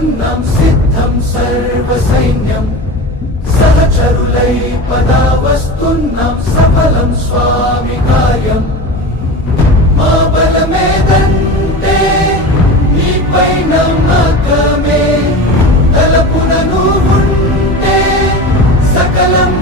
వస్తున్నాం సిద్ధం సర్వ సైన్యం సహచరులై పదా వస్తున్నాం సఫలం స్వామి కార్యం మా బలమేదంటే నీపై నమ్మకమే తలపున నువ్వుంటే సకలం